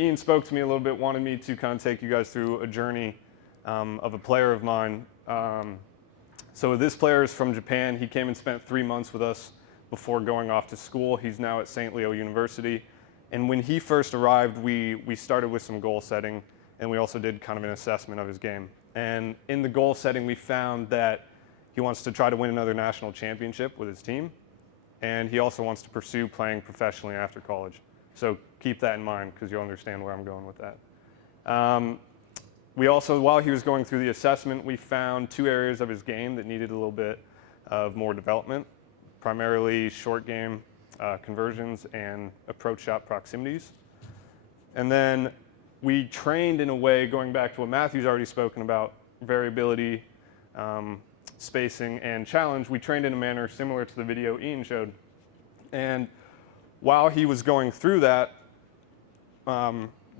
Ian spoke to me a little bit, wanted me to kind of take you guys through a journey of a player of mine. So this player is from Japan. He came and spent 3 months with us before going off to school. He's now at St. Leo University. And when he first arrived, we started with some goal setting, and we also did kind of an assessment of his game. And in the goal setting, we found that he wants to try to win another national championship with his team, and he also wants to pursue playing professionally after college. So keep that in mind, because you'll understand where I'm going with that. We also, while he was going through the assessment, we found 2 areas of his game that needed a little bit of more development, primarily short game conversions and approach shot proximities. And then we trained in a way, going back to what Matthew's already spoken about, variability, spacing, and challenge. We trained in a manner similar to the video Ian showed. And while he was going through that,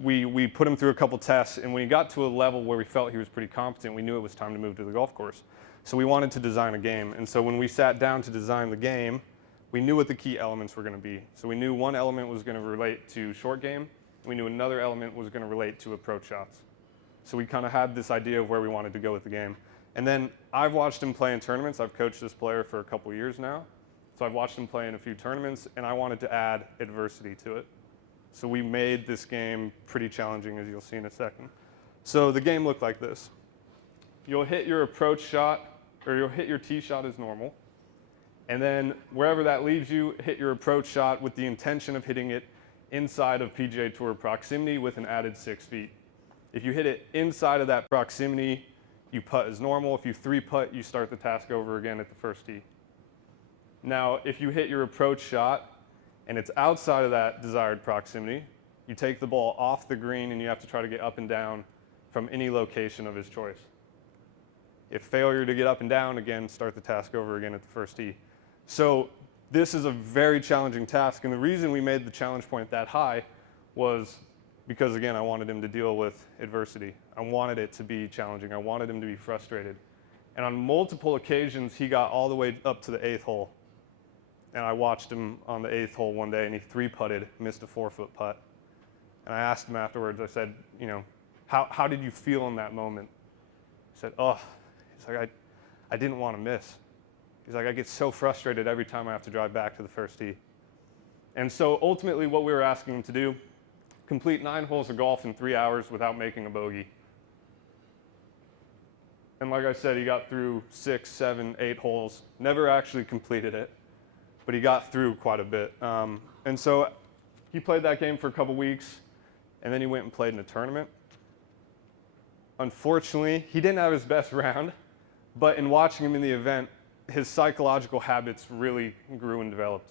we put him through a couple tests, and when he got to a level where we felt he was pretty competent, we knew it was time to move to the golf course. So we wanted to design a game. And so when we sat down to design the game, we knew what the key elements were going to be. So we knew one element was going to relate to short game. We knew another element was going to relate to approach shots. So we kind of had this idea of where we wanted to go with the game. And then I've watched him play in tournaments. I've coached this player for a couple years now. So I've watched him play in a few tournaments, and I wanted to add adversity to it. So we made this game pretty challenging, as you'll see in a second. So the game looked like this. You'll hit your approach shot, or you'll hit your tee shot as normal. And then wherever that leaves you, hit your approach shot with the intention of hitting it inside of PGA Tour proximity with an added 6 feet. If you hit it inside of that proximity, you putt as normal. If you 3-putt, you start the task over again at the first tee. Now, if you hit your approach shot and it's outside of that desired proximity, you take the ball off the green and you have to try to get up and down from any location of his choice. If failure to get up and down, again, start the task over again at the first tee. So this is a very challenging task, and the reason we made the challenge point that high was because, again, I wanted him to deal with adversity. I wanted it to be challenging. I wanted him to be frustrated. And on multiple occasions, he got all the way up to the 8th hole. And I watched him on the 8th hole one day, and he 3-putted, missed a 4-foot putt. And I asked him afterwards, I said, you know, how did you feel in that moment? He said, oh, he's like, I didn't want to miss. He's like, I get so frustrated every time I have to drive back to the first tee. And so ultimately what we were asking him to do, complete 9 holes of golf in 3 hours without making a bogey. And like I said, he got through 6, 7, 8 holes, never actually completed it, but he got through quite a bit. And so he played that game for a couple weeks, and then he went and played in a tournament. Unfortunately, he didn't have his best round, but in watching him in the event, his psychological habits really grew and developed.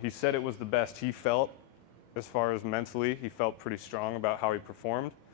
He said it was the best he felt as far as mentally. He felt pretty strong about how he performed.